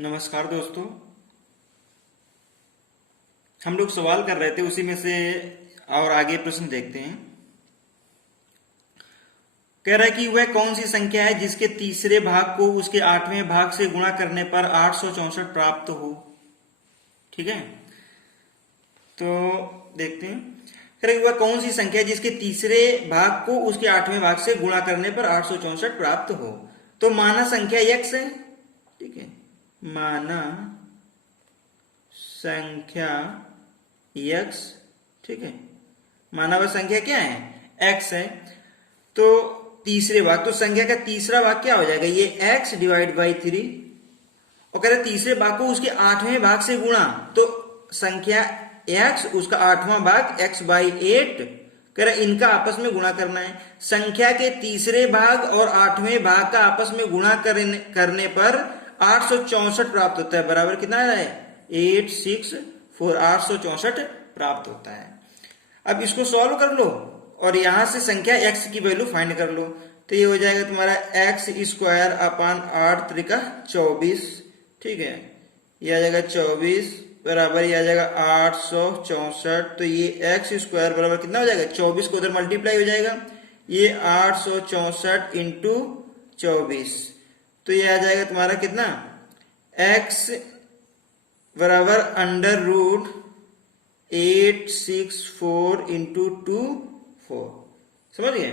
नमस्कार दोस्तों। हम लोग सवाल कर रहे थे, उसी में से और आगे प्रश्न देखते हैं। कह रहा है कि वह कौन सी संख्या है जिसके तीसरे भाग को उसके 8वें भाग से गुणा करने पर 864 प्राप्त हो। ठीक है, तो देखते हैं। कह रहा है कि वह कौन सी संख्या है जिसके तीसरे भाग को उसके 8वें भाग से गुणा करने पर 864 प्राप्त हो। तो माना संख्या x है। ठीक है, माना संख्या x। ठीक है, माना वह संख्या क्या है, x है। तो तीसरे भाग, तो संख्या का तीसरा भाग क्या हो जाएगा, ये x डिवाइड बाई 3। और कह रहे तीसरे भाग को उसके 8वें भाग से गुणा, तो संख्या x उसका 8वां भाग x बाई 8। कह रहे इनका आपस में गुणा करना है। संख्या के तीसरे भाग और 8वें भाग का आपस में गुणा करने पर 864 प्राप्त होता है। बराबर कितना है, 864, 864 प्राप्त होता है। अब इसको सॉल्व कर लो और यहां से संख्या x की वैल्यू फाइंड कर लो। तो ये हो जाएगा तुम्हारा x स्क्वायर अपान 8 त्रिका 24। ठीक है, ये आ जाएगा 24 बराबर, ये आ जाएगा 864। तो ये x स्क्वायर बराबर कितना हो जाएगा, 24 को उधर मल्टीप्लाई हो जाएगा, ये 864 इंटू 24। तो ये आ जाएगा तुम्हारा कितना, x बराबर अंडर रूट 864 इंटू 2 4। समझ गए।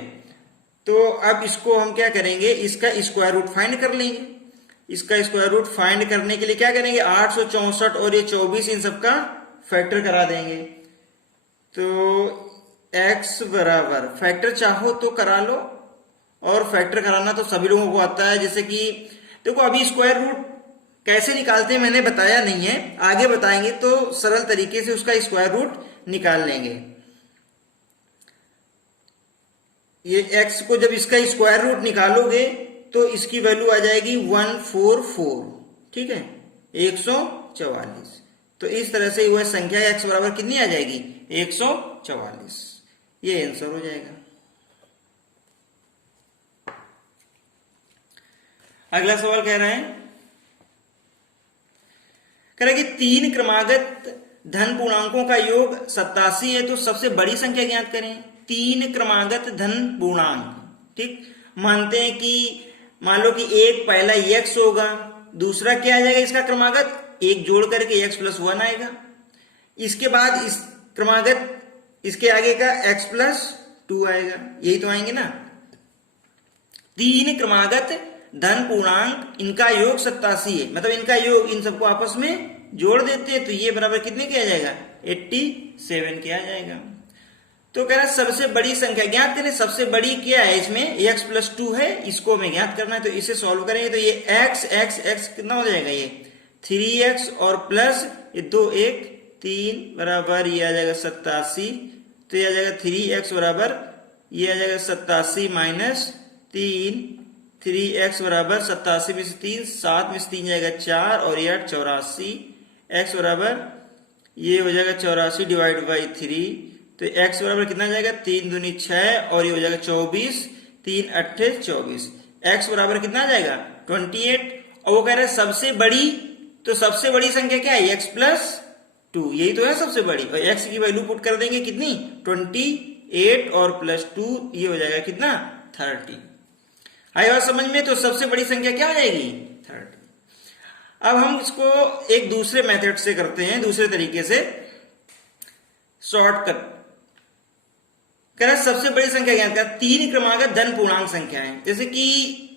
तो अब इसको हम क्या करेंगे, इसका स्क्वायर रूट फाइंड कर लेंगे। इसका स्क्वायर रूट फाइंड करने के लिए क्या करेंगे, 864 और ये 24 इन सबका फैक्टर करा देंगे। तो x बराबर, फैक्टर चाहो तो करा लो, और फैक्टर कराना तो सभी लोगों को आता है। जैसे कि देखो, अभी स्क्वायर रूट कैसे निकालते हैं मैंने बताया नहीं है, आगे बताएंगे तो सरल तरीके से उसका स्क्वायर रूट निकाल लेंगे। ये x को जब इसका स्क्वायर रूट निकालोगे तो इसकी वैल्यू आ जाएगी 144। ठीक है, 144। तो इस तरह से वह संख्या x बराबर कितनी आ जाएगी, 144। ये आंसर हो जाएगा। अगला सवाल कह रहे हैं, कह रहे कि 3 क्रमागत धन पूर्णांकों का योग 87 है, तो सबसे बड़ी संख्या ज्ञात करें। 3 क्रमागत धन पूर्णांक, ठीक, मानते हैं कि मान लो कि एक पहला x होगा, दूसरा क्या आ जाएगा इसका क्रमागत, एक जोड़ करके x प्लस 1 आएगा। इसके बाद इस क्रमागत, इसके आगे का x प्लस 2 आएगा, यही तो आएंगे ना। 3 क्रमागत धन पूर्णांक, इनका योग 87 है, मतलब इनका योग इन सबको आपस में जोड़ देते हैं, तो ये बराबर कितने के आ जाएगा, 87 के आ जाएगा। तो कह रहा है सबसे बड़ी संख्या ज्ञात करें। सबसे बड़ी क्या है इसमें, x प्लस 2 है, इसको हमें ज्ञात करना है। तो इसे सॉल्व करेंगे तो ये x कितना हो जाएगा, ये 3x और प्लस ये 2 1 3 बराबर, ये आ जाएगा 87। तो ये आ जाएगा 3x बराबर, ये आ जाएगा 87 माइनस 3, 3x बराबर 87 में से 3, 7 में से 3 जाएगा 4 और ये 8 84। x बराबर ये हो जाएगा 84 डिवाइड बाई 3। तो x बराबर कितना जाएगा, 3 दूनी 6 और ये हो जाएगा 24, 3 8 24। x बराबर कितना जाएगा, 28। और वो कह रहे हैं सबसे बड़ी, तो सबसे बड़ी संख्या क्या है, x प्लस 2, यही तो है सबसे बड़ी। और x की वैल्यू पुट कर देंगे कितनी, 28 और प्लस 2, ये हो जाएगा कितना, 30। आई बात समझ में। तो सबसे बड़ी संख्या क्या हो जाएगी, 30। अब हम इसको एक दूसरे मेथड से करते हैं, दूसरे तरीके से शॉर्टकट। कह रहा है सबसे बड़ी संख्या ज्ञात कर। 3 क्रमागत धन पूर्णांक संख्या है, जैसे कि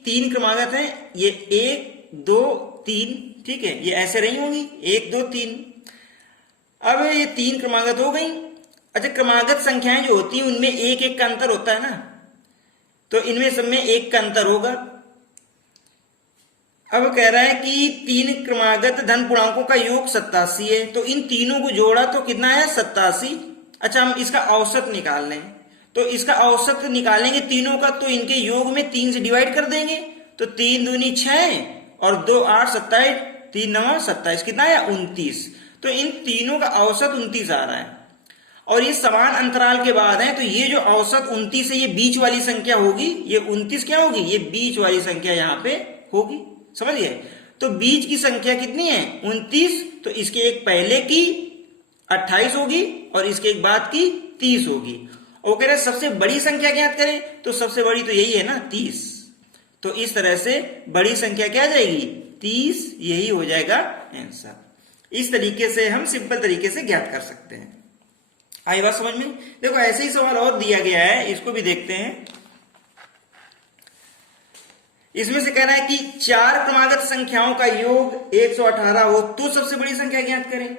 3 क्रमागत है, ये 1 2 3, ठीक है, ये ऐसे नहीं होगी 1 2 3। अब ये 3 क्रमागत हो गई। अच्छा, क्रमागत संख्याएं जो होती हैं उनमें एक एक का अंतर होता है ना, तो इनमें सब में एक का अंतर होगा। अब कह रहा है कि 3 क्रमागत धन पूर्णांकों का योग 87 है, तो इन तीनों को जोड़ा तो कितना है, 87। अच्छा, हम इसका औसत निकाल लें, तो इसका औसत निकालेंगे तीनों का, तो इनके योग में 3 से डिवाइड कर देंगे। तो 3 दूनी 6 और 2 8 27, 3 9 27, कितना है, 29। तो इन तीनों का औसत 29 आ रहा है, और ये समान अंतराल के बाद है, तो ये जो औसत 29 है, ये बीच वाली संख्या होगी, ये 29 क्या होगी, ये बीच वाली संख्या यहाँ पे होगी। समझ गए। तो बीच की संख्या कितनी है 29, तो इसके एक पहले की 28 होगी और इसके एक बाद की 30 होगी। और कह रहे सबसे बड़ी संख्या ज्ञात करें, तो सबसे बड़ी तो यही है ना 30। तो इस तरह से बड़ी संख्या क्या आ जाएगी 30, यही हो जाएगा आंसर। इस तरीके से हम सिंपल तरीके से ज्ञात कर सकते हैं। आई बात समझ में? देखो ऐसे ही सवाल और दिया गया है, इसको भी देखते हैं। इसमें से कह रहा है कि 4 क्रमागत संख्याओं का योग 118 हो तो सबसे बड़ी संख्या ज्ञात करें।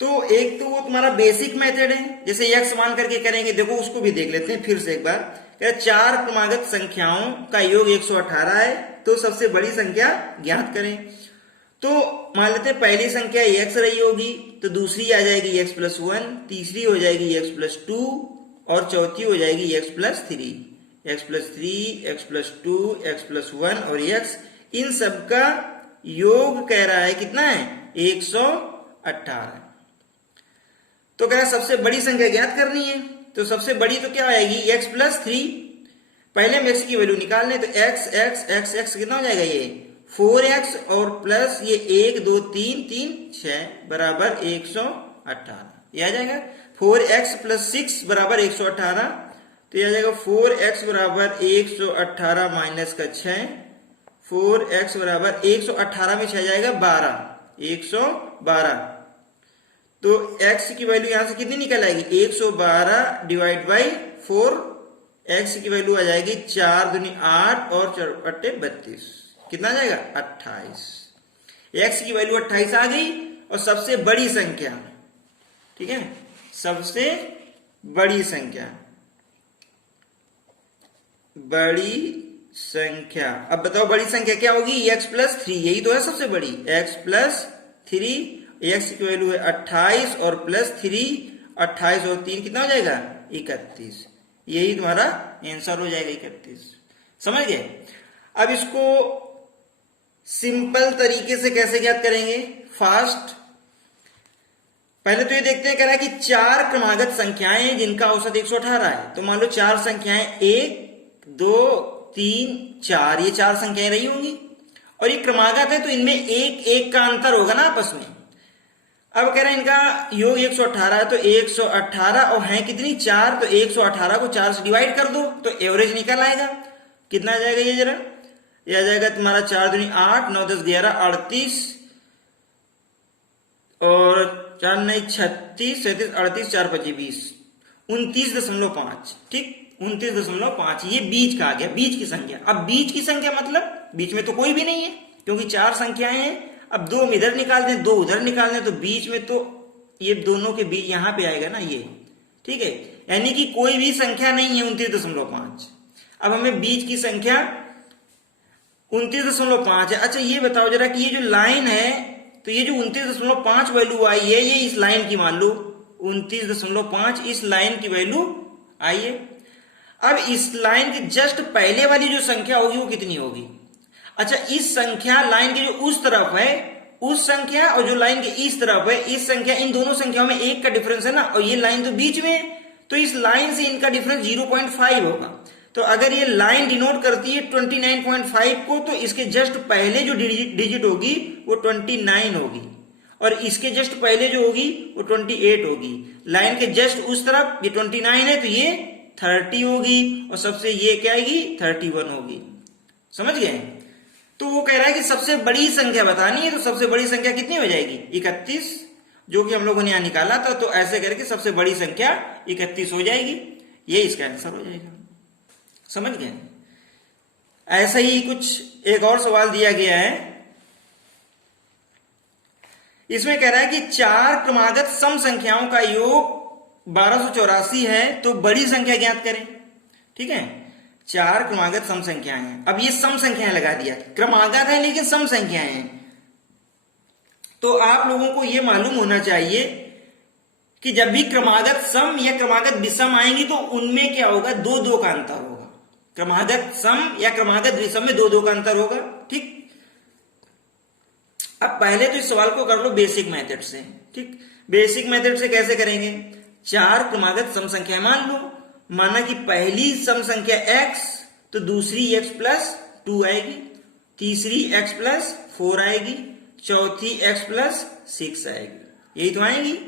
तो एक तो वो तुम्हारा बेसिक मेथड है, जैसे x मान करके करेंगे। देखो उसको भी देख लेते हैं फिर से एक बार। 4 क्रमागत संख्याओं का योग 118 है तो सबसे बड़ी संख्या ज्ञात करें। तो मान लेते हैं पहली संख्या x रही होगी, तो दूसरी आ जाएगी x+1, तीसरी हो जाएगी x+2 और चौथी हो जाएगी x+3, x+3, x+2, x+1 और x। इन सब का योग कह रहा है कितना है 118। तो कह रहा है सबसे बड़ी संख्या ज्ञात करनी है, तो सबसे बड़ी तो क्या आएगी x+3। पहले में x की वैल्यू निकालने, तो x कितना हो जाएगा ये 4x और प्लस ये 1 2 3 3 6 बराबर 118, ये आ जाएगा। 4x + 6 बराबर 118, तो ये आ जाएगा 4x बराबर 118 माइनस का 6, 4x बराबर 118 में 6 जाएगा 12, 112। तो x की वैल्यू यहां से कितनी निकल आएगी 112 डिवाइड बाई 4। x की वैल्यू आ जाएगी 4 दूनी 8 और 4/32, कितना आ जाएगा 28। x की वैल्यू 28 आ गई। और सबसे बड़ी संख्या, ठीक है, सबसे बड़ी संख्या, बड़ी संख्या। अब बताओ बड़ी संख्या क्या होगी x+3, यही तो है सबसे बड़ी। x+3, x की वैल्यू है 28 और +3, 28 और 3 कितना हो जाएगा 31, यही तुम्हारा आंसर हो जाएगा 31। समझ गए? अब इसको सिंपल तरीके से कैसे ज्ञात करेंगे फास्ट। पहले तो ये देखते हैं, कह रहा है कि 4 क्रमागत संख्याएं जिनका औसत 118 है। तो मान लो 4 संख्याएं 1 2 3 4, ये 4 संख्याएं रही होंगी और ये क्रमागत है, तो इनमें एक एक का अंतर होगा ना आपस में। अब कह रहे हैं इनका योग 118 है, तो 118 और है कितनी 4, तो 118 को 4 से डिवाइड कर दो तो एवरेज निकल आएगा। कितना आ जाएगा ये जरा, ये आ जाएगा तुम्हारा 4 दूनी 8, 9 10 11 38 और 4 9 36 37 38 4 5 20, 29.5, ठीक 29.5। ये बीच का आ गया, बीच की संख्या। अब बीच की संख्या मतलब बीच में तो कोई भी नहीं है क्योंकि 4 संख्याएं हैं। अब 2 इधर निकाल दें 2 उधर निकाल दें, तो बीच में तो ये दोनों के बीच यहां पे आएगा ना ये, ठीक है, यानी कि कोई भी संख्या नहीं है 29.5। अब हमें बीच की संख्या 29.5 है। अच्छा ये बताओ जरा कि ये जो लाइन है, तो ये जो 29.5 वैल्यू आई है, ये इस लाइन की मान लो 29.5 इस लाइन की वैल्यू आई है। अब इस लाइन के जस्ट पहले वाली जो संख्या होगी वो कितनी होगी। अच्छा इस संख्या लाइन के जो उस तरफ है उस संख्या और जो लाइन के इस तरफ है इस संख्या, इन दोनों संख्याओं में 1 का डिफरेंस है ना, और ये लाइन तो बीच में है, तो इस लाइन से इनका डिफरेंस 0.5 होगा। तो अगर ये लाइन डिनोट करती है 29.5 को, तो इसके जस्ट पहले जो डिजिट होगी वो 29 होगी और इसके जस्ट पहले जो होगी वो 28 होगी। लाइन के जस्ट उस तरफ ये 29 है तो ये 30 होगी और सबसे ये क्या आएगी 31 होगी। समझ गए? तो वो कह रहा है कि सबसे बड़ी संख्या बतानी है, तो सबसे बड़ी संख्या कितनी हो जाएगी 31, जो कि हम लोगों ने यहां निकाला था। तो ऐसे करके सबसे बड़ी संख्या 31 हो जाएगी, ये इसका आंसर हो जाएगा। समझ गए? ऐसा ही कुछ एक और सवाल दिया गया है, इसमें कह रहा है कि 4 क्रमागत सम संख्याओं का योग 1284 है तो बड़ी संख्या ज्ञात करें। ठीक है, 4 क्रमागत सम संख्याएं हैं। अब ये सम संख्याएं लगा दिया, क्रमागत है लेकिन सम संख्याएं हैं। तो आप लोगों को यह मालूम होना चाहिए कि जब भी क्रमागत सम या क्रमागत विषम आएंगी तो उनमें क्या होगा 2-2 का अंतर होगा। क्रमागत सम या क्रमागत विषम में 2-2 का अंतर होगा। ठीक, अब पहले तो इस सवाल को कर लो बेसिक मेथड से। ठीक, बेसिक मेथड से कैसे करेंगे, 4 क्रमागत सम संख्या मान लो, माना कि पहली सम संख्या x तो दूसरी x+2 आएगी तीसरी x प्लस 4 आएगी, चौथी x प्लस 6 आएगी, यही तो आएगी,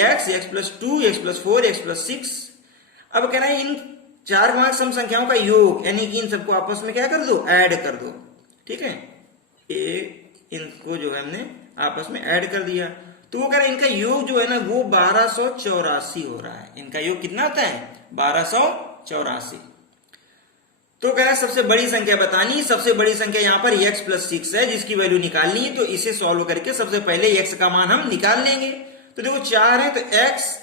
x plus 2, x plus 4, x plus 6। अब कह रहे हैं इन चार क्रमांक सम संख्याओं का योग, यानी कि इन सबको आपस में क्या कर दो, ऐड कर दो। ठीक है, इनको जो है हमने आपस में ऐड कर दिया, तो वो कह रहे हैं इनका योग जो है ना वो 1284 हो रहा है। इनका योग कितना आता है, 1284। तो कह रहा है सबसे बड़ी संख्या बतानी, सबसे बड़ी संख्या यहाँ पर x प्लस 6 है जिसकी वैल्यू निकालनी है। तो इसे सॉल्व करके सबसे पहले x का मान हम निकाल लेंगे। तो देखो 4 है तो x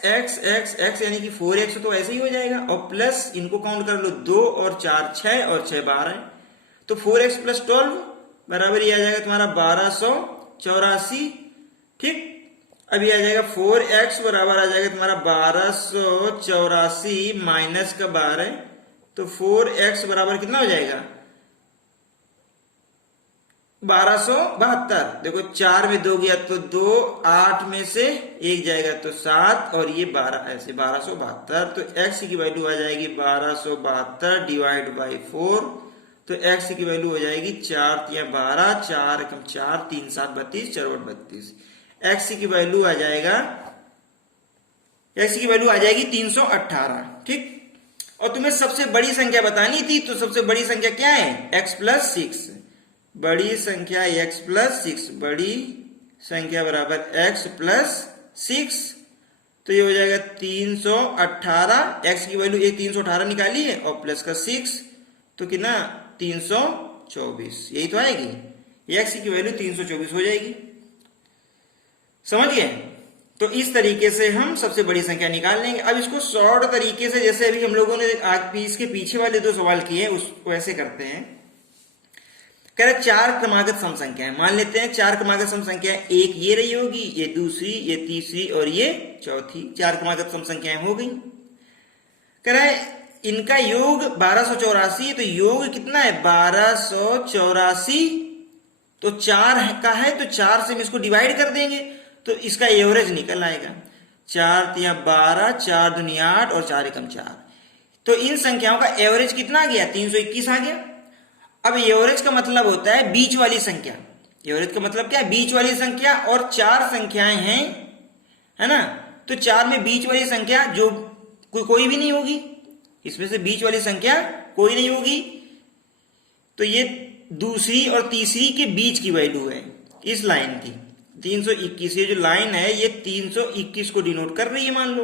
यानी कि 4x तो ऐसे ही हो जाएगा, और प्लस इनको काउंट कर लो, 2 और 4 6 और 6 12 है, तो 4x प्लस 12 बराबर ये आ जाएगा तुम्हारा 1284। ठीक, अभी आ जाएगा 4x बराबर आ जाएगा तुम्हारा 1284 माइनस का 12, तो 4x बराबर कितना हो जाएगा 1272। देखो 4 में 2 गया तो 2, 8 में से 1 जाएगा तो 7 और ये 12, ऐसे 1272। तो x की वैल्यू आ जाएगी 1272 डिवाइड बाई 4, तो x की वैल्यू हो जाएगी 4 या 12, 4 कम 4, 3 7 32, 4 32। x की वैल्यू आ जाएगा, x की वैल्यू आ जाएगी 318। ठीक, और तुम्हें सबसे बड़ी संख्या बतानी थी, तो सबसे बड़ी संख्या क्या है, x प्लस 6। बड़ी संख्या x प्लस 6, बड़ी संख्या बराबर x प्लस 6, तो ये हो जाएगा 318। x की वैल्यू ये 318 निकाली है और प्लस का 6, तो कितना 324, यही तो आएगी, x की वैल्यू 324 हो जाएगी। समझ गए? तो इस तरीके से हम सबसे बड़ी संख्या निकाल लेंगे। अब इसको शॉर्ट तरीके से, जैसे अभी हम लोगों ने आज इसके पीछे वाले 2 सवाल किए उसको ऐसे करते हैं। कह रहे 4 क्रमागत सम संख्या है, मान लेते हैं 4 क्रमागत सम संख्या, एक ये रही होगी, ये दूसरी, ये तीसरी और ये चौथी, 4 क्रमागत सम संख्याएं हो गई। कह रहा है इनका योग 1284, तो योग कितना है 1284, तो 4 का है तो 4 से हम इसको डिवाइड कर देंगे तो इसका एवरेज निकल आएगा, 4 या 12, 4 दूनी 8 और 4 एकम 4। तो इन संख्याओं का एवरेज कितना आ गया, 321 आ गया। अब एवरेज का मतलब होता है बीच वाली संख्या, एवरेज का मतलब क्या है, बीच वाली संख्या, और 4 संख्याएं हैं, है ना, तो 4 में बीच वाली संख्या जो कोई भी नहीं होगी, इसमें से बीच वाली संख्या कोई नहीं होगी, तो ये दूसरी और तीसरी के बीच की वैल्यू है इस लाइन की 321। ये जो लाइन है ये 321 को डिनोट कर रही है मान लो।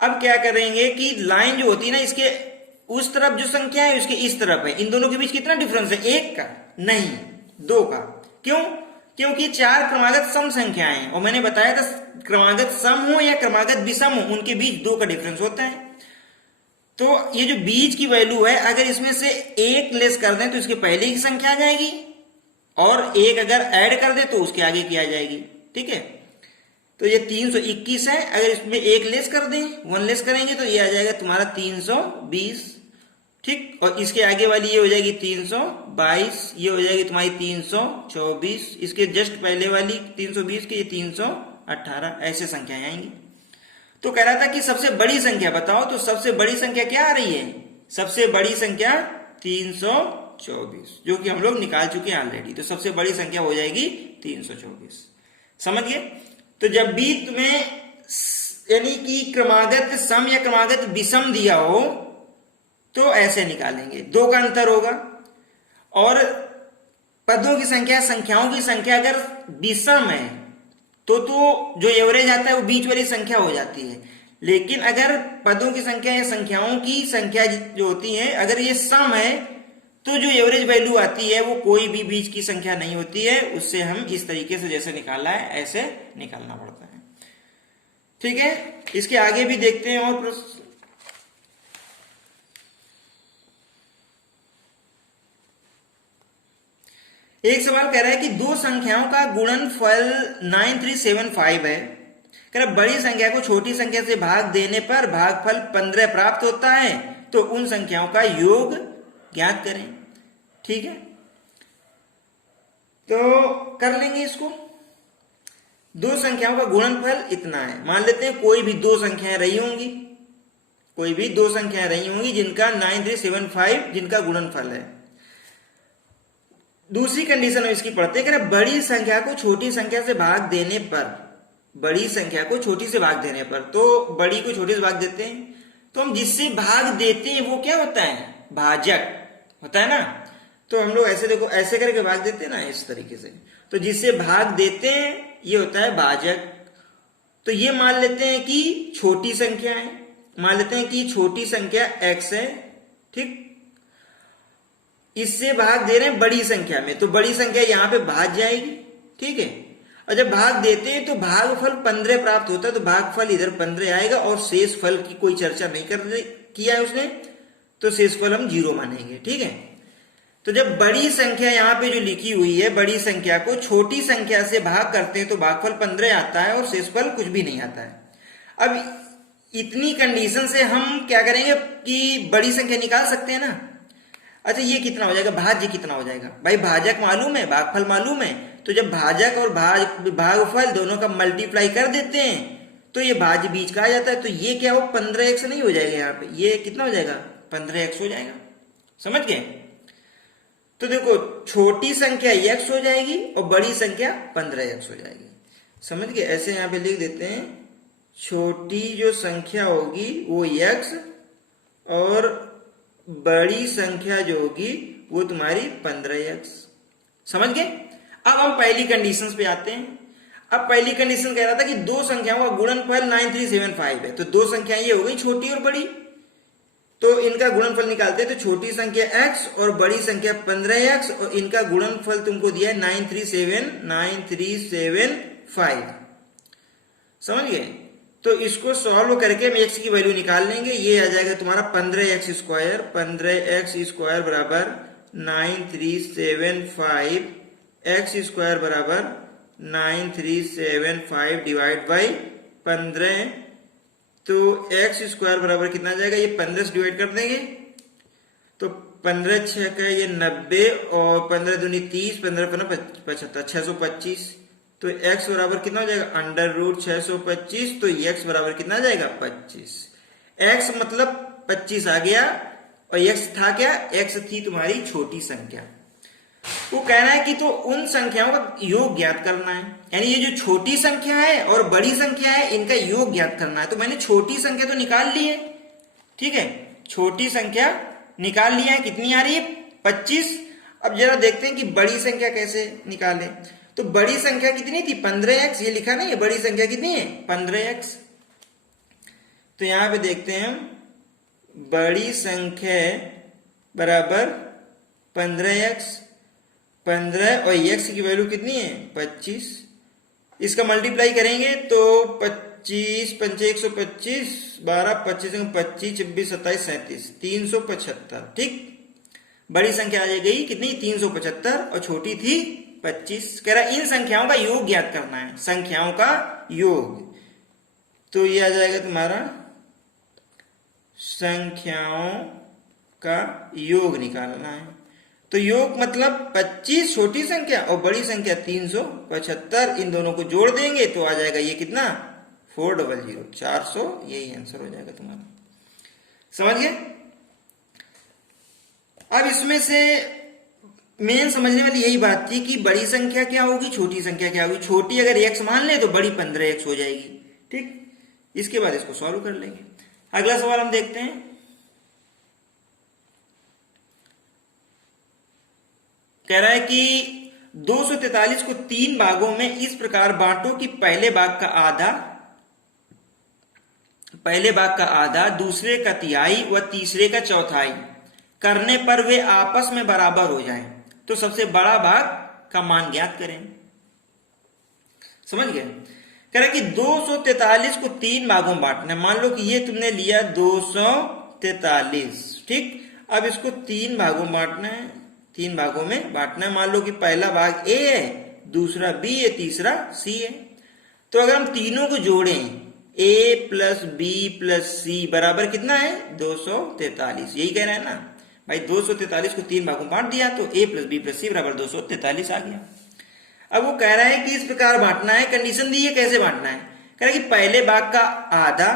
अब क्या करेंगे कि लाइन जो होती है ना, इसके उस तरफ जो संख्या है उसके इस तरफ है, इन दोनों के बीच कितना डिफरेंस है, 1 का नहीं 2 का। क्यों? क्योंकि 4 क्रमागत सम संख्याएं हैं, और मैंने बताया था क्रमागत सम हो या क्रमागत विषम हो उनके बीच 2 का डिफरेंस होता है। तो ये जो बीच की वैल्यू है, अगर इसमें से 1 लेस कर दें तो इसके पहले की संख्या आ जाएगी, और 1 अगर ऐड कर दे तो उसके आगे की आ जाएगी। ठीक है, तो ये 321 है, अगर इसमें 1 लेस कर दें, 1 लेस करेंगे तो ये आ जाएगा तुम्हारा 320। ठीक, और इसके आगे वाली ये हो जाएगी 322, ये हो जाएगी तुम्हारी 324, इसके जस्ट पहले वाली 320 की ये 318, ऐसे संख्याएं आएंगी। तो कह रहा था कि सबसे बड़ी संख्या बताओ, तो सबसे बड़ी संख्या क्या आ रही है, सबसे बड़ी संख्या 324, जो कि हम लोग निकाल चुके हैं ऑलरेडी। तो सबसे बड़ी संख्या हो जाएगी 324। समझ गए? तो जब भी तुम्हें यानी कि क्रमागत सम या क्रमागत विषम दिया हो तो ऐसे निकालेंगे, 2 का अंतर होगा, और पदों की संख्या, संख्याओं की संख्या अगर विषम है तो जो एवरेज आता है वो बीच वाली संख्या हो जाती है। लेकिन अगर पदों की संख्या या संख्याओं की संख्या जो होती है अगर ये सम है तो जो एवरेज वैल्यू आती है वो कोई भी बीच की संख्या नहीं होती है, उससे हम इस तरीके से जैसे निकाला है ऐसे निकालना पड़ता है। ठीक है, इसके आगे भी देखते हैं और प्रश्न। एक सवाल कह रहा है कि 2 संख्याओं का गुणनफल 9375 है। कह रहा बड़ी संख्या को छोटी संख्या से भाग देने पर भागफल 15 प्राप्त होता है, तो उन संख्याओं का योग ज्ञात करें। ठीक है, तो कर लेंगे इसको। 2 संख्याओं का गुणनफल इतना है, मान लेते हैं कोई भी 2 संख्याएं रही होंगी, कोई भी 2 संख्याएं रही होंगी जिनका 9375 जिनका गुणनफल है। दूसरी कंडीशन हम इसकी पढ़ते हैं, बड़ी संख्या को छोटी संख्या से भाग देने पर, बड़ी संख्या को छोटी से भाग देने पर, तो बड़ी को छोटी से भाग देते हैं, तो हम जिससे भाग देते हैं वो क्या होता है, भाजक होता है ना। तो हम लोग ऐसे देखो, ऐसे करके भाग देते हैं ना, इस तरीके से, तो जिससे भाग देते हैं ये होता है भाजक। तो ये मान लेते हैं कि छोटी संख्या है, मान लेते हैं कि छोटी संख्या x है, ठीक, इससे भाग दे रहे हैं बड़ी संख्या में, तो बड़ी संख्या यहां पे भाग जाएगी, ठीक है। और जब भाग देते हैं तो भागफल 15 प्राप्त होता है, तो भागफल इधर 15 आएगा, और शेष फल की कोई चर्चा नहीं किया है उसने, तो शेष फल हम 0 मानेंगे, ठीक है। तो जब बड़ी संख्या यहाँ पे जो लिखी हुई है, बड़ी संख्या को छोटी संख्या से भाग करते हैं तो भागफल 15 आता है और शेषफल कुछ भी नहीं आता है। अब इतनी कंडीशन से हम क्या करेंगे कि बड़ी संख्या निकाल सकते हैं ना। अच्छा, ये कितना हो जाएगा, भाज्य कितना हो जाएगा भाई, भाजक मालूम है, भागफल मालूम है, तो जब भाजक और भागफल दोनों का मल्टीप्लाई कर देते हैं तो ये भाज्य बीच का आ जाता है, तो ये क्या हो 15x नहीं हो जाएगा, यहाँ पे ये कितना हो जाएगा 15x हो जाएगा, समझ गए। तो देखो छोटी संख्या x हो जाएगी और बड़ी संख्या 15x हो जाएगी, समझ गए। ऐसे यहाँ पे लिख देते हैं, छोटी जो संख्या होगी वो x और बड़ी संख्या जो होगी वो तुम्हारी 15x, समझ गए। अब हम पहली कंडीशन पे आते हैं। अब पहली कंडीशन कह रहा था कि दो संख्याओं का गुणनफल 9375 है, तो दो संख्याएं ये हो गई छोटी और बड़ी, तो इनका गुणनफल निकालते हैं, तो छोटी संख्या x और बड़ी संख्या 15x, और इनका गुणनफल तुमको दिया है 9375, समझ गए। तो इसको सॉल्व करके हम x की वैल्यू निकाल लेंगे, ये आ जाएगा तुम्हारा 15x स्क्वायर, 15x स्क्वायर बराबर 9375, x स्क्वायर बराबर 9375 डिवाइड बाई 15, तो x स्क्वायर बराबर कितना आ जाएगा, ये 15 से डिवाइड कर देंगे तो 15 6 का ये 90 और 15 दूनी 30, 15 15 75, 625, तो x बराबर कितना हो जाएगा अंडर रूट 625, तो x बराबर कितना आ जाएगा 25। x मतलब 25 आ गया, और x था क्या, x थी तुम्हारी छोटी संख्या। वो कहना है कि तो उन संख्याओं का योग ज्ञात करना है, यानी ये जो छोटी संख्या है और बड़ी संख्या है इनका योग ज्ञात करना है। तो मैंने छोटी संख्या तो निकाल ली है, ठीक है, छोटी संख्या निकाल लिया है, कितनी आ रही है 25। अब जरा देखते हैं कि बड़ी संख्या कैसे निकाले। तो बड़ी संख्या कितनी थी 15x, ये लिखा नहीं है, बड़ी संख्या कितनी है 15x। तो यहां पे देखते हैं हम, बड़ी संख्या बराबर 15x, 15 और x की वैल्यू कितनी है 25, इसका मल्टीप्लाई करेंगे तो 25 पंचे 125, 12 25 25 26 27 37 375, ठीक। बड़ी संख्या आ गई कितनी 375 और छोटी थी 25। कह रहा इन संख्याओं का योग ज्ञात करना है, संख्याओं का योग, तो ये आ जाएगा तुम्हारा संख्याओं का योग निकालना है। तो योग मतलब 25 छोटी संख्या और बड़ी संख्या 375, इन दोनों को जोड़ देंगे तो आ जाएगा ये कितना 400, 400, यही आंसर हो जाएगा तुम्हारा, समझ गए। अब इसमें से मेन समझने वाली यही बात थी कि बड़ी संख्या क्या होगी, छोटी संख्या क्या होगी। छोटी अगर x मान ले तो बड़ी 15x हो जाएगी, ठीक। इसके बाद इसको सॉल्व कर लेंगे। अगला सवाल हम देखते हैं। कह रहा है कि 243 को 3 भागों में इस प्रकार बांटो कि पहले भाग का आधा, दूसरे का तिहाई व तीसरे का चौथाई करने पर वे आपस में बराबर हो जाएं। तो सबसे बड़ा भाग का मान ज्ञात करें, समझ गए। कह रहा है कि 243 को 3 भागों में बांटना है। मान लो कि ये तुमने लिया 243, ठीक। अब इसको 3 भागों में बांटना है, 3 भागों में बांटना है। मान लो कि पहला भाग A है, दूसरा B है, तीसरा C है। तो अगर हम तीनों को जोड़ें A plus B plus C बराबर कितना है 243, यही कह रहा है ना भाई। 243 को 3 भागों में बांट दिया तो A plus B plus C बराबर 243 आ गया। अब वो कह रहा है कि इस प्रकार बांटना है, कंडीशन दी है कैसे बांटना है। कह रहा है कि पहले भाग का आधा,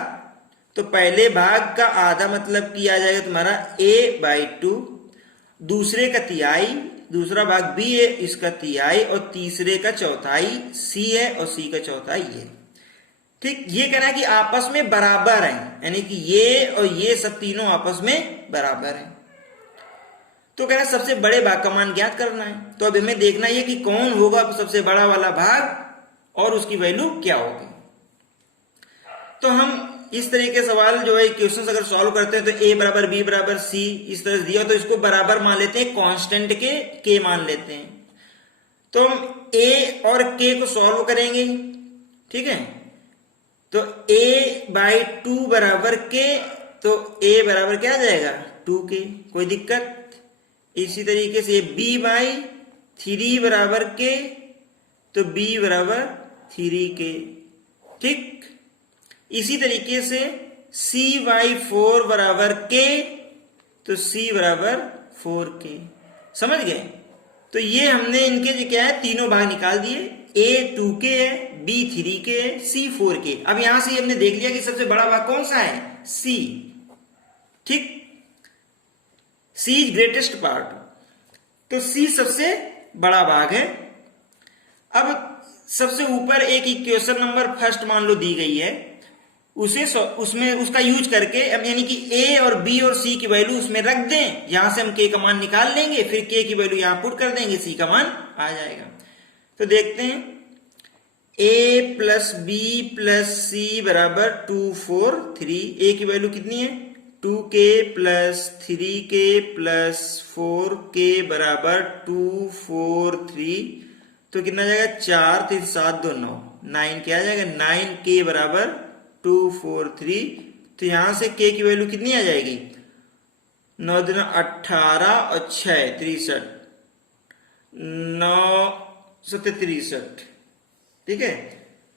तो पहले भाग का आधा मतलब कि आ जाएगा तुम्हारा A/2, दूसरे का तिहाई, दूसरा भाग बी है, इसका तिहाई, और तीसरे का चौथाई सी है, और सी का चौथाई है। ठीक, ये कहना है कि आपस में बराबर है, यानी कि ये और ये सब तीनों आपस में बराबर है। तो कह रहा है सबसे बड़े भाग का मान ज्ञात करना है। तो अब हमें देखना है कि कौन होगा सबसे बड़ा वाला भाग और उसकी वैल्यू क्या होगी। तो हम इस तरह के सवाल जो है क्वेश्चंस अगर सॉल्व करते हैं तो a बराबर b बराबर c इस तरह से दिया, तो इसको बराबर मान लेते हैं, कांस्टेंट के k मान लेते हैं। तो हम a और k को सॉल्व करेंगे, ठीक है। तो a बाई 2 बराबर k, तो a बराबर क्या आ जाएगा 2k, कोई दिक्कत। इसी तरीके से b बाई 3 बराबर k, तो b बराबर 3k, ठीक। इसी तरीके से c बाई 4 बराबर k, तो c बराबर 4k, समझ गए। तो ये हमने इनके जो क्या है तीनों भाग निकाल दिए, a 2k है, b 3k है, c 4k। अब यहां से हमने देख लिया कि सबसे बड़ा भाग कौन सा है, c, ठीक। c इज ग्रेटेस्ट पार्ट, तो c सबसे बड़ा भाग है। अब सबसे ऊपर एक इक्वेशन नंबर फर्स्ट मान लो दी गई है, उसमें उसका यूज करके यानी कि a और b और c की वैल्यू उसमें रख दें, यहां से हम k का मान निकाल लेंगे, फिर k की वैल्यू यहां पुट कर देंगे, c का मान आ जाएगा। तो देखते हैं a plus b plus c बराबर 2 4 3, a की वैल्यू कितनी है 2k plus 3k plus 4k बराबर 2 4 3, तो कितना जाएगा 4 3 7 2 9, 9 क्या आ जाएगा 9k बराबर 2 4 3। तो यहां से k की वैल्यू कितनी आ जाएगी 9 दूनी 18 और 6 63, 9 7 63, ठीक है।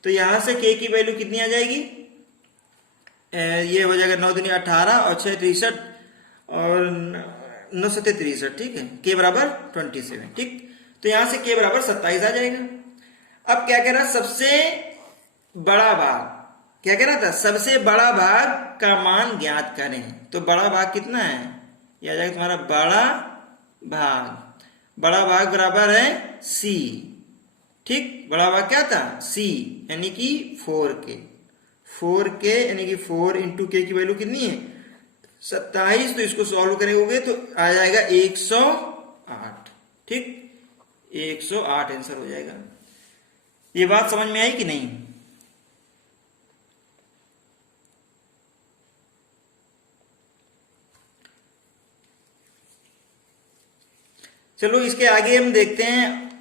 तो यहां से k की वैल्यू कितनी आ जाएगी, ये हो जाएगा 9 दूनी 18 और 6 63 और 9 7 63, ठीक है। k बराबर 27, ठीक। तो यहां से k बराबर 27 आ जाएगा। अब क्या कह रहा सबसे बड़ा भाग, क्या कह रहा था सबसे बड़ा भाग का मान ज्ञात करें। तो बड़ा भाग कितना है, यह आ जाएगा तुम्हारा बड़ा भाग बराबर है c, ठीक। बड़ा भाग क्या था c, यानी कि 4k यानी कि 4 इंटू k की वैल्यू कितनी है 27। तो इसको सॉल्व करेंगे तो आ जाएगा 108, ठीक। 108 आंसर हो जाएगा। ये बात समझ में आई कि नहीं। चलो इसके आगे हम देखते हैं,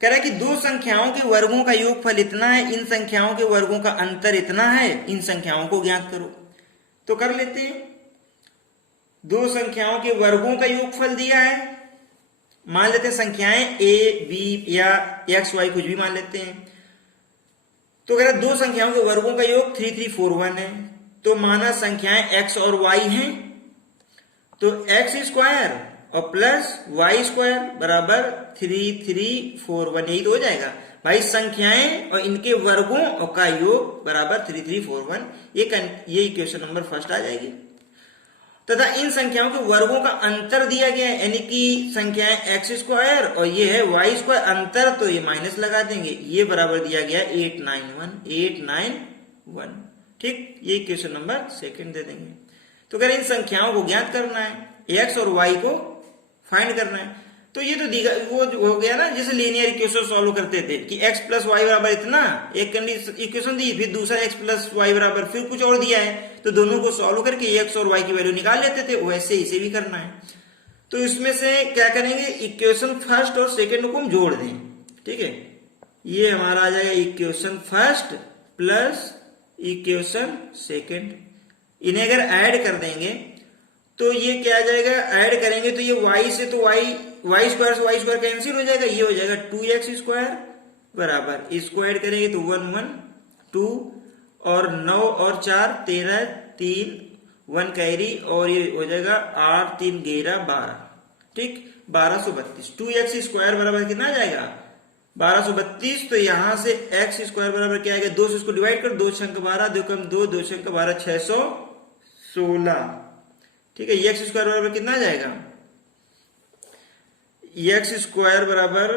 कह रहा है कि दो संख्याओं के वर्गों का योगफल इतना है, इन संख्याओं के वर्गों का अंतर इतना है, इन संख्याओं को ज्ञात करो। तो कर लेते हैं, दो संख्याओं के वर्गों का योगफल दिया है, मान लेते हैं संख्याएं a b या x y कुछ भी मान लेते हैं। तो कह रहा है दो संख्याओं के वर्गों का योग 3 3 4 1 है। तो माना संख्याएं x और y हैं, तो x स्क्वायर और प्लस वाई स्क्वायर बराबर 3 3 4 1, यही तो हो जाएगा भाई। संख्याएं और इनके वर्गों और का योग बराबर 3 3 4 1, ये इक्वेशन नंबर फर्स्ट आ जाएगी। तथा इन संख्याओं के वर्गों का अंतर दिया गया है, यानी कि संख्याएं एक्स स्क्वायर और ये है वाई स्क्वायर, अंतर तो ये माइनस लगा देंगे, ये बराबर दिया गया 891, ठीक। ये इक्वेशन नंबर सेकंड दे देंगे। तो अगर इन संख्याओं को ज्ञात करना है, एक्स और वाई को फाइंड करना है, तो ये तो दिया वो हो गया ना जैसे लीनियर इक्वेशन सॉल्व करते थे कि x प्लस वाई बराबर इतना, एक इक्वेशन दी, फिर दूसरा x प्लस वाई बराबर फिर कुछ और दिया है, तो दोनों को सॉल्व करके x और y की वैल्यू निकाल लेते थे, वैसे इसे भी करना है। तो इसमें से क्या करेंगे, इक्वेशन फर्स्ट और सेकेंड को हम जोड़ दें, ठीक है। ये हमारा आ जाएगा equation first plus equation second, इन्हें अगर ऐड कर देंगे तो ये क्या आ जाएगा, ऐड करेंगे तो ये y से तो वाई स्क्वायर कैंसिल हो जाएगा, ये हो जाएगा 2x स्क्वायर बराबर, इसको ऐड करेंगे तो 1 1 2 और 9 और 4 13 3 1 कैरी, और ये हो जाएगा 8 3 11 12, ठीक। 1232, 2x स्क्वायर बराबर कितना आ जाएगा 1232। तो यहां से x स्क्वायर बराबर क्या आएगा, 2 से इसको डिवाइड कर, 2 छंक 12, 2 कम 2, 2 छंक 12, 616, ठीक है। एक्स स्क्वायर बराबर कितना आ जाएगा, एक्स स्क्वायर बराबर,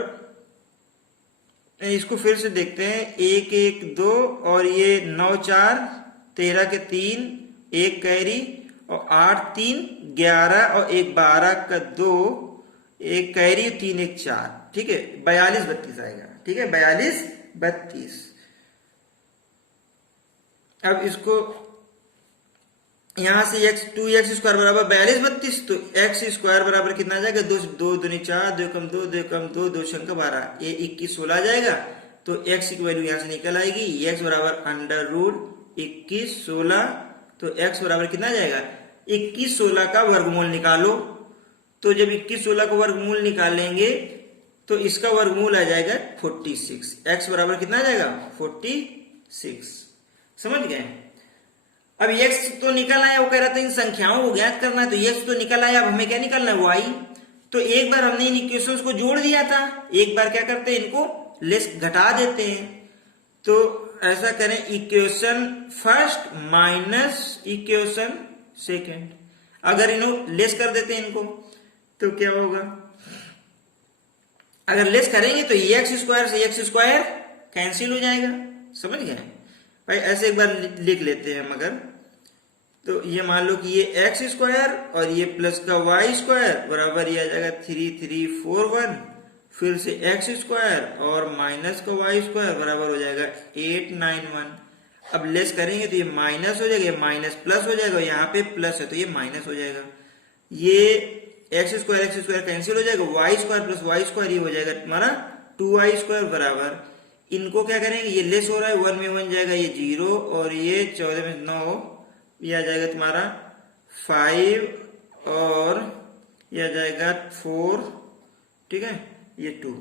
इसको फिर से देखते हैं, 1 1 2 और ये 9 4 13 के 3 1 कैरी और 8 3 11 और 1 12 का 2 1 कैरी 3 1 4, ठीक है 42 32 आएगा, ठीक है 42 32। अब इसको यहां से टू एक्स स्क्वायर बराबर 42 32, तो एक्स स्क्वायर बराबर कितना आ जाएगा, 2 2 दूनी 4 2 कम 2 2 कम 2 2 शंका 12, ये 21 16 आ जाएगा। तो एक्स की वैल्यू यहां से निकल आएगी, एक्स बराबर अंडर रूट 21 16, तो एक्स बराबर कितना आ जाएगा, 21 16 का वर्गमूल निकालो। तो जब 21 16 का वर्गमूल निकालेंगे तो इसका वर्गमूल आ जाएगा 46, एक्स बराबर कितना आ जाएगा 46, समझ गए। अब x तो निकल आया, वो कह रहा था इन संख्याओं को ज्ञात करना है, तो x तो निकल आया, अब हमें क्या निकलना है y। तो एक बार हमने इन इक्वेशंस को जोड़ दिया था, एक बार क्या करते हैं इनको लेस घटा देते हैं। तो ऐसा करें, equation first minus equation second, अगर इन्हों लेस कर देते हैं इनको तो क्या होगा, अगर लेस करेंगे तो एक्स स्क्वायर से एक्स स्क्वायर कैंसिल हो जाएगा, समझ गए भाई। ऐसे एक बार लिख लेते हैं हम, अगर तो ये मान लो कि ये एक्स स्क्वायर और ये प्लस का वाई स्क्वायर बराबर ये आ जाएगा 3 3 4 1, फिर से एक्स स्क्वायर और माइनस का वाई स्क्वायर बराबर हो जाएगा 8 9 1। अब लेस करेंगे तो ये माइनस हो जाएगा, ये माइनस प्लस हो जाएगा, यहाँ पे प्लस है तो ये माइनस हो जाएगा, ये एक्स स्क्वायर कैंसिल हो जाएगा, Y square plus Y square ये हो जाएगा तुम्हारा 2y स्क्वायर बराबर, इनको क्या करेंगे, ये लेस हो रहा है 1 में 1 जाएगा, ये 0 और ये 14 में 9, ये आ जाएगा तुम्हारा 5 और ये आ जाएगा 4, ठीक है ये 2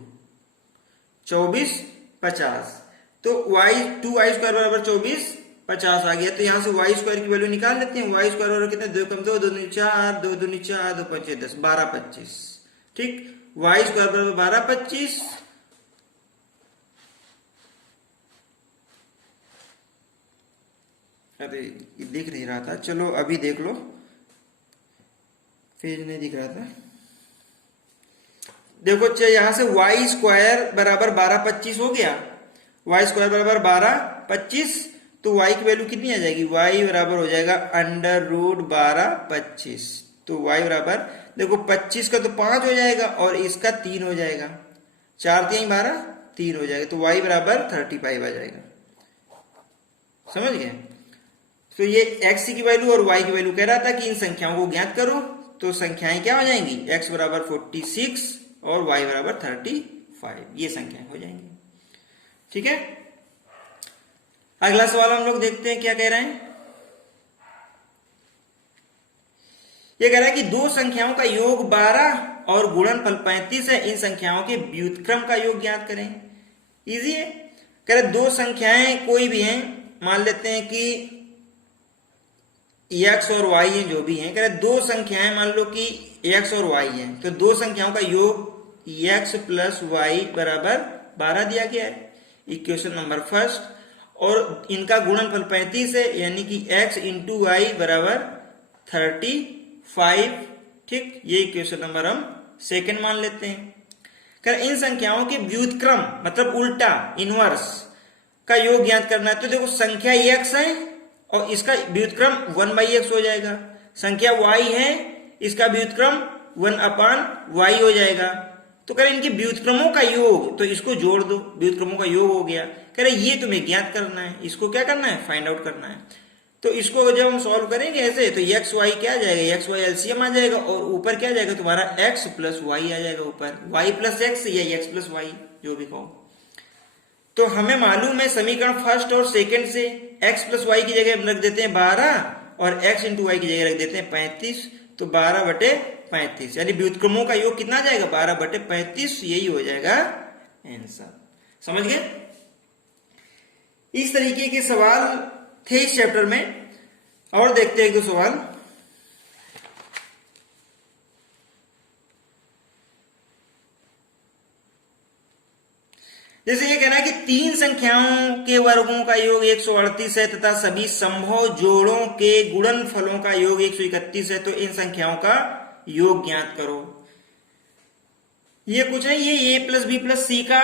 24 50। तो y 2y स्क्वायर बराबर 24 50 आ गया। तो यहां से y स्क्वायर की वैल्यू निकाल लेते हैं, y स्क्वायर बराबर कितना, 2 कम 2 2 दूनी 4 2 दूनी 4 2 5 10 12 25, ठीक y स्क्वायर बराबर 12 25। अरे दिख नहीं रहा था, चलो अभी देख लो, पेज नहीं दिख रहा था, देखो यहां से y स्क्वायर बराबर 12 25 हो गया, y स्क्वायर बराबर 12 25, तो y की वैल्यू कितनी आ जाएगी, y बराबर हो जाएगा अंडर रूट 12 25। तो y बराबर देखो 25 का तो 5 हो जाएगा और इसका 3 हो जाएगा, 4 3 12 3 हो जाएगा, तो y बराबर 35 आ जाएगा, समझ गए। तो ये x की वैल्यू और y की वैल्यू कह रहा था कि इन संख्याओं को ज्ञात करो, तो संख्याएं क्या हो जाएंगी, x बराबर 46 और y बराबर 35, ये संख्याएं हो जाएंगी, ठीक है। अगला सवाल हम लोग देखते हैं क्या कह रहे हैं। ये कह रहा है कि दो संख्याओं का योग 12 और गुणनफल 35 है, इन संख्याओं के व्युत्क्रम का योग ज्ञात करें। इजी है, कह रहे दो संख्याएं कोई भी हैं, मान लेते हैं कि x और y हैं, जो भी हैं, कह रहे दो संख्याएं मान लो कि x और y हैं, तो दो संख्याओं का योग x प्लस वाई बराबर 12 दिया गया है, इक्वेशन नंबर फर्स्ट, और इनका गुणनफल 35 है, यानी कि x इंटू वाई बराबर 35, ठीक, ये इक्वेशन नंबर हम सेकंड मान लेते हैं। कर इन संख्याओं के व्युत्क्रम मतलब उल्टा इनवर्स का योग ज्ञात करना है। तो देखो संख्या x है और इसका व्युत्क्रम 1/x हो जाएगा, संख्या y है इसका व्युत्क्रम 1/y हो जाएगा। तो कह रहे इनके व्युत्क्रमों का योग, तो इसको जोड़ दो, व्युत्क्रमों का योग हो गया। कह रहे ये तुम्हें ज्ञात करना है, इसको क्या करना है, फाइंड आउट करना है। तो इसको जब हम सॉल्व करेंगे ऐसे, तो एक्स वाई क्या आ जाएगा, एक्स वाई एलसीएम आ जाएगा और ऊपर क्या आ जाएगा तुम्हारा एक्स प्लस वाई आ जाएगा, ऊपर वाई प्लस एक्स या एक्स प्लस वाई जो भी कहो। तो हमें मालूम है समीकरण फर्स्ट और सेकंड से एक्स प्लस वाई की जगह रख देते हैं 12 और एक्स इंटू वाई की जगह रख देते हैं 35, तो 12/35, यानी व्युत्क्रमों का योग कितना जाएगा 12/35, यही हो जाएगा आंसर। समझ गए। इस तरीके के सवाल थे इस चैप्टर में, और देखते हैं एक दो सवाल। जैसे ये कहना है कि तीन संख्याओं के वर्गों का योग 138 है तथा सभी संभव जोड़ों के गुणनफलों का योग 131 है, तो इन संख्याओं का योग ज्ञात करो। ये कुछ नहीं, ये a plus B plus C का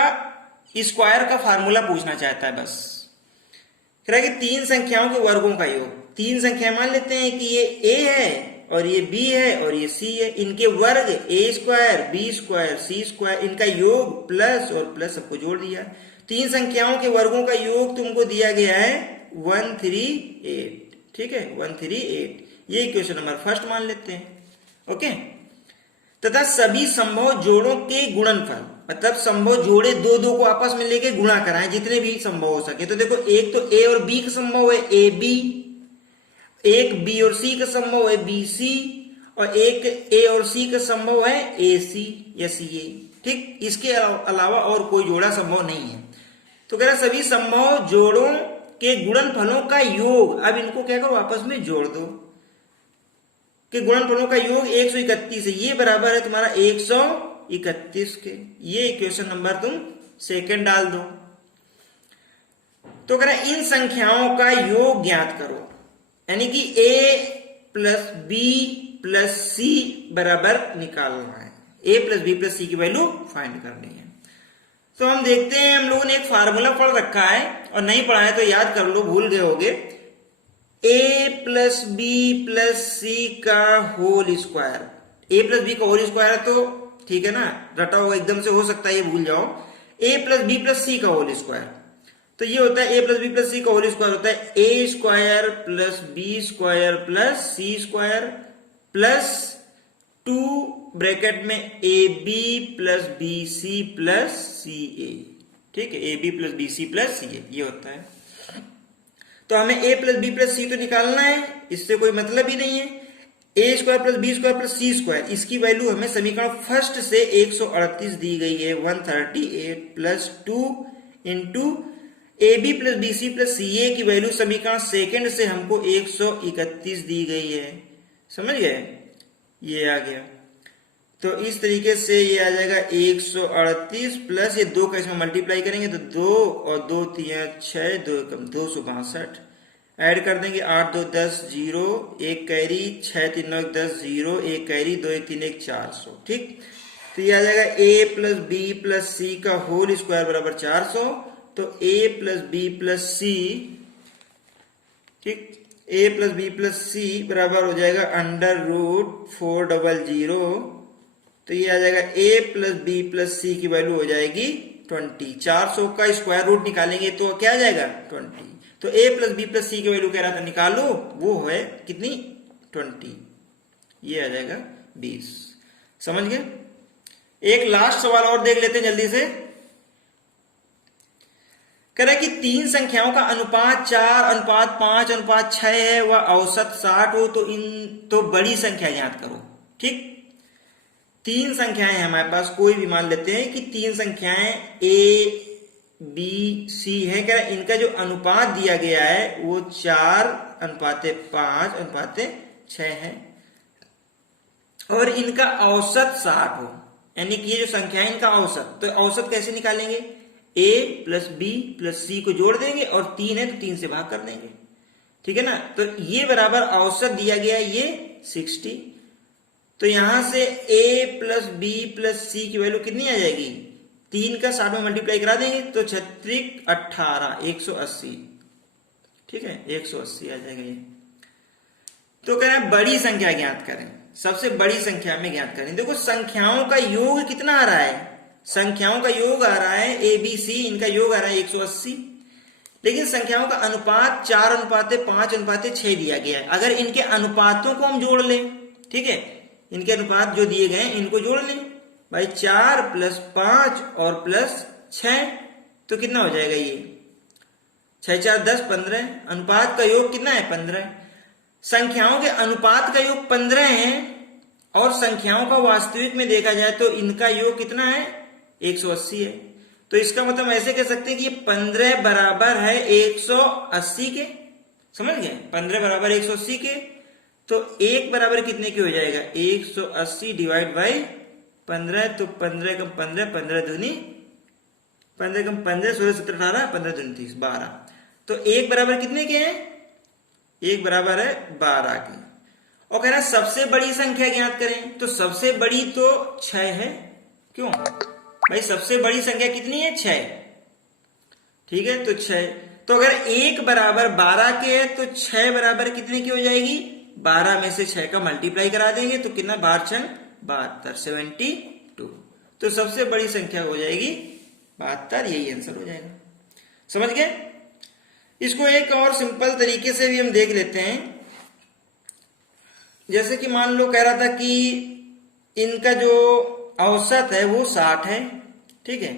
स्क्वायर का फार्मूला पूछना चाहता है बस। कह रहा है कि तीन संख्याओं के वर्गों का योग, तीन संख्या मान लेते हैं कि ये a है और ये b है और ये c है, इनके वर्ग a square B square C square, इनका योग प्लस और प्लस सबको जोड़ दिया। तीन संख्याओं के वर्गों का योग तुमको दिया गया है 138, ठीक है 138, ये इक्वेशन नंबर फर्स्ट मान लेते हैं। ओके, तथा सभी संभव जोड़ों के गुणनफल, मतलब संभव जोड़े दो दो को आपस में लेके गुणा कराएं जितने भी संभव हो सके। तो देखो एक तो a और b का संभव है ए बी, एक b और c का संभव है बी सी, और एक a और c का संभव है ए सी या सी ए। ठीक, इसके अलावा और कोई जोड़ा संभव नहीं है। तो कह रहा सभी संभव जोड़ों के गुणनफलों का योग, अब इनको क्या करो आपस में जोड़ दो, कि गुणनफलों का योग 131 है, ये बराबर है तुम्हारा 131 के। ये इक्वेशन नंबर तुम सेकंड डाल दो। तो कह रहा इन संख्याओं का योग ज्ञात करो, यानी कि a प्लस बी प्लस सी बराबर निकालना है, a प्लस बी प्लस सी की वैल्यू फाइंड करनी है। तो हम देखते हैं, हम लोगों ने एक फार्मूला पढ़ रखा है और नहीं पढ़ा है तो याद कर लो, भूल गए होगे। a plus B plus C का whole square, a plus B का होल स्क्वायर तो ठीक है ना, रटा हुआ एकदम से हो सकता है ये भूल जाओ। a plus B plus C का होल स्क्वायर, तो ये होता है a plus B plus C का होल स्क्वायर होता है a square plus B square plus C square plus 2 bracket में A B plus B C plus C A. ठीक है, A B plus B C plus C A, ये होता है। तो हमें a plus B plus C तो निकालना है, इससे कोई मतलब ही नहीं है। a square plus B square plus C square, इसकी वैल्यू हमें समीकरण फर्स्ट से 138 दी गई है, 138 plus 2 into A B plus B C plus C A की वैल्यू समीकरण सेकंड से हमको 131 दी गई है। समझ गए, ये आ गया। तो इस तरीके से ये आ जाएगा 138 प्लस ये 2 का इसमें मल्टीप्लाई करेंगे तो 2 और 2 3 6, 2 एकम 262, ऐड कर देंगे 8 2 10 0, 1 कैरी 6 3 9 10 0, 1 कैरी 2 1 3 1 400। ठीक, तो ये आ जाएगा a plus B plus C का होल स्क्वायर बराबर 400। तो a प्लस बी प्लस सी, ठीक, a प्लस बी प्लस सी बराबर हो जाएगा अंडर रूट 400। तो ये आ जाएगा a प्लस बी प्लस सी की वैल्यू हो जाएगी 20। 400 का स्क्वायर रूट निकालेंगे तो क्या आ जाएगा 20। तो a प्लस बी प्लस सी की वैल्यू कह रहा था निकालो, वो है कितनी 20, ये आ जाएगा 20। समझ गए। एक लास्ट सवाल और देख लेते हैं जल्दी से। कह रहा है कि तीन संख्याओं का अनुपात 4 अनुपात 5 अनुपात 6 है, वह औसत 60 हो, तो बड़ी संख्या ज्ञात करो। ठीक, तीन संख्याएं हैं हमारे पास, कोई भी मान लेते हैं कि तीन संख्याएं a b c है। कह रहा है इनका जो अनुपात दिया गया है वो 4 अनुपात 5 अनुपात 6 है और इनका औसत 60 हो, यानी कि ये जो संख्या है इनका औसत। तो औसत कैसे निकालेंगे, a प्लस बी प्लस सी को जोड़ देंगे और 3 है तो 3 से भाग कर देंगे। ठीक है ना, तो ये बराबर औसत दिया गया है ये 60। तो यहां से a प्लस बी प्लस सी की वैल्यू कितनी आ जाएगी, 3 का 60 में मल्टीप्लाई करा देंगे तो 36 18 180। ठीक है, 180 आ जाएगा ये। तो कह रहे हैं बड़ी संख्या ज्ञात करें, सबसे बड़ी संख्या में ज्ञात करें। देखो संख्याओं का योग कितना आ रहा है, संख्याओं का योग आ रहा है ए बी सी, इनका योग आ रहा है 180, लेकिन संख्याओं का अनुपात 4 अनुपात 5 अनुपात 6 दिया गया है। अगर इनके अनुपातों को हम जोड़ लें, ठीक है, इनके अनुपात जो दिए गए हैं इनको जोड़ लें भाई, 4 प्लस 5 और प्लस 6 तो कितना हो जाएगा, ये 6 4 10 15, अनुपात का योग कितना है 15। संख्याओं के अनुपात का योग 15 है और संख्याओं का वास्तविक में देखा जाए तो इनका योग कितना है 180 है। तो इसका मतलब ऐसे कह सकते हैं कि ये 15 बराबर है 180 के। समझ गए, 15 बराबर 180 के। तो 1 बराबर कितने के हो जाएगा 180 डिवाइड बाई 15, तो 15 कम 15 15 दूनी 15 कम 15, 16 17 18, 15 29 12। तो 1 बराबर कितने के हैं? 1 बराबर है 12 के। और कह रहा है सबसे बड़ी संख्या ज्ञात करें, तो सबसे बड़ी तो 6 है। क्यों भाई? सबसे बड़ी संख्या कितनी है? 6। ठीक है, तो 6। तो अगर 1 बराबर 12 के है तो 6 बराबर कितने की हो जाएगी? 12 में से 6 का मल्टीप्लाई करा देंगे तो कितना? 12 छंग 72, 72। तो सबसे बड़ी संख्या हो जाएगी 72, यही आंसर हो जाएगा। समझ गए? इसको एक और सिंपल तरीके से भी हम देख लेते हैं। जैसे कि मान लो कह रहा था कि इनका जो औसत है वो 60 है। ठीक है,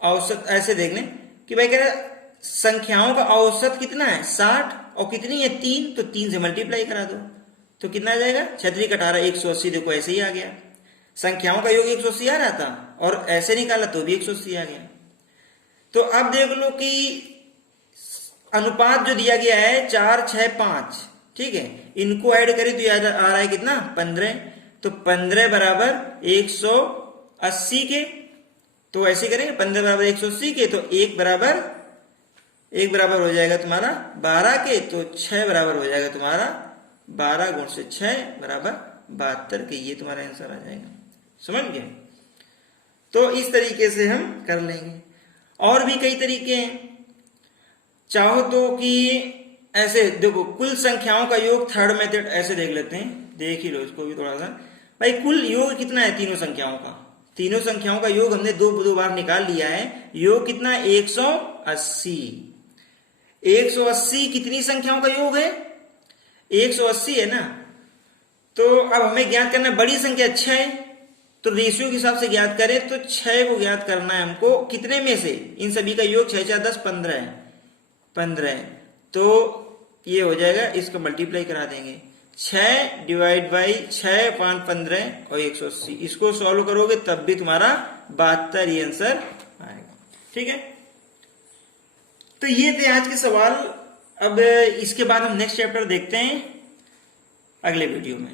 औसत ऐसे देख लें कि भाई कह रहा संख्याओं का औसत कितना है? 60, और कितनी है? 3। तो 3 से मल्टीप्लाई करा दो तो कितना आ जाएगा? 36 का 18, 180। देखो ऐसे ही आ गया। संख्याओं का योग 180 आ रहा था और ऐसे निकाला तो भी 180 आ गया। तो अब देख लो कि अनुपात जो दिया गया है 4 6 5, ठीक है, इनको ऐड करें तो याद आ रहा है कितना? 15। तो 15 बराबर 180 के। तो ऐसे करेंगे 15 बराबर 180 के, तो 1 बराबर हो जाएगा तुम्हारा 12 के। तो 6 बराबर हो जाएगा तुम्हारा 12 गुण से 6 बराबर 72 के। ये तुम्हारा आंसर आ जाएगा। समझ गए? तो इस तरीके से हम कर लेंगे। और भी कई तरीके हैं। चाहो तो कि ऐसे देखो, कुल संख्याओं का योग थर्ड मेथड ऐसे देख लेते हैं। देख ही लो इसको भी थोड़ा सा। भाई कुल योग कितना है तीनों संख्याओं का? तीनों संख्याओं का योग हमने दो बार निकाल लिया है। योग कितना है? 180। 180 कितनी संख्याओं का योग है? 180 है ना। तो अब हमें ज्ञात करना है बड़ी संख्या 6। तो रेशियो के हिसाब से ज्ञात करें तो 6 को ज्ञात करना है हमको। कितने में से? इन सभी का योग 6 4 10 15 है। 15 तो ये हो जाएगा, इसको मल्टीप्लाई करा देंगे। 6 डिवाइड बाई 6 5 15 और 180। इसको सॉल्व करोगे तब भी तुम्हारा 72 ये आंसर आएगा। ठीक है, तो ये थे आज के सवाल। अब इसके बाद हम नेक्स्ट चैप्टर देखते हैं अगले वीडियो में।